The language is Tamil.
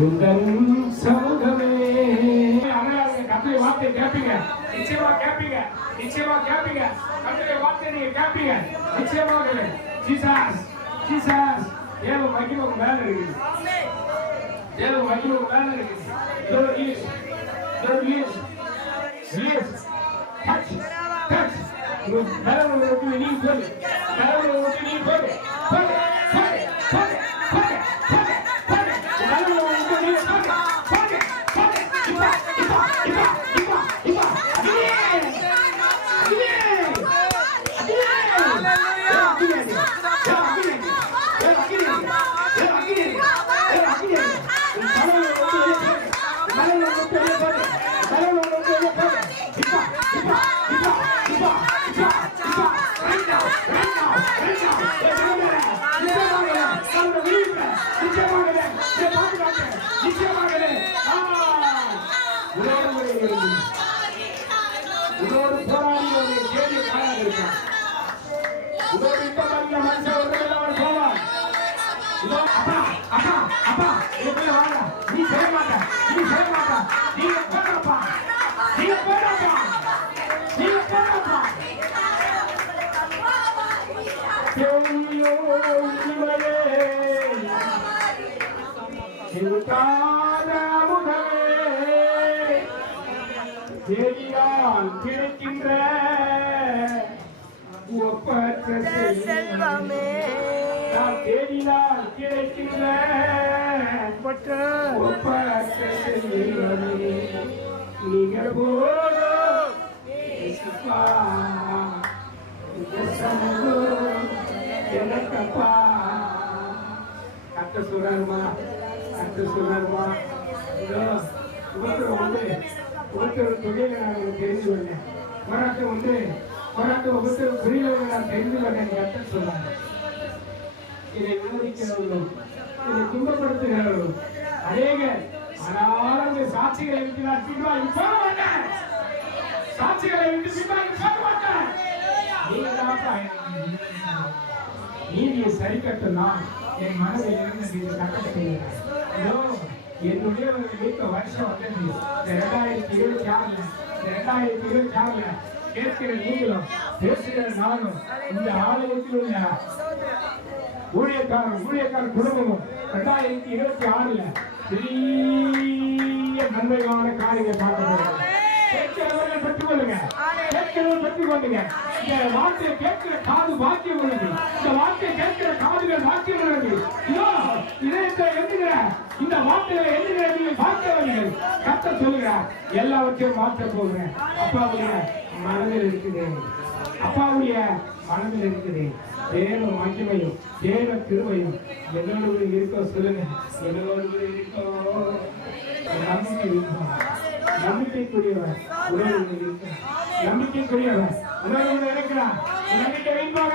உந்தன் சமூகமே கத்துடைய வார்த்தை கேட்பீங்க, நிச்சயமா கேட்பீங்க, நிச்சயமா கேட்பீங்க. கத்துடைய வார்த்தை நீங்க கேட்பீங்க நிச்சயமாக. ஜீசஸ் ஜீசஸ் தேவ மகிமை உங்க மேல இருக்குது, தேவ மகிமை உங்க மேல இருக்குது. Don't use, don't use, use, touch, touch. கடவுளை விட்டு நீ போடு, கடவுளை விட்டு நீ போடு, போடு, போடு, போடு, போடு. கிடைக்கின்ற செல்வமே, தேடினால் கிடைக்கின்ற செல்வமே, நீங்கள் போதும் எனக்கப்பா. கத்த சொல்றாருமா, கத்த சொல்றாருமா. ஒருத்தர் தொகையில நான் உங்களுக்கு தெரிஞ்சு வந்தேன், போராட்டம் ஒருத்தர் புரியல நான் தெரிந்து வந்தேன். கத்த சொன்னாங்க, இதை விரோதிக்கிறவர்களும் இதை துன்பப்படுத்துகிறவர்களும் அநேக ஆனாலும் சாட்சிகளை விட்டு நான் பின்வாங்கி போக மாட்டேன், சாட்சிகளை விட்டு பின்வாங்கி போக மாட்டேன். நீதியை சரி கட்டுனா என் மனதில் இருந்து கட்ட செய்கிறேன். என்னுடைய வீட்டு வருஷம் வந்து 2026 கேட்கிற நீங்களும் பேசுகிற நானும் இந்த ஆலயத்தில் உள்ள ஊழியக்கார குடும்பமும் 2026 பெரிய நன்மையான காரியங்களை பார்க்க கேட்கிறவர்கள் பெற்றுக் கொள்ளுங்க, கேட்கிறவர்கள் பெற்றுக் கொள்ளுங்க. இந்த வார்த்தையை கேட்கிற காது வாக்கியம் உள்ளது, இந்த வார்த்தையை கேட்கிற காதுகள் வாக்கியம் உள்ளது. இதயத்தை எழுதுகிற இந்த வார்த்தைகளை எழுதுகிற நீங்கள் வாக்கியவர்கள் கத்த சொல்லுகிறார், எல்லாவற்றையும் மாற்ற போகிறேன். அப்பாவுடைய மனதில் இருக்குது, அப்பாவுடைய மனதில் இருக்குது. தேவ மகிமையும் தேவ கிருபையும் என்னோடு இருக்கோ சொல்லுங்க, என்னோடு இருக்கோ. நம்பிக்கை இருக்கும், நம்பிக்கைக்குரியவர் உறவு இருக்கும், நம்பிக்கைக்குரியவர் உறவு இருக்கிறார். நம்பிக்கை வைப்பாக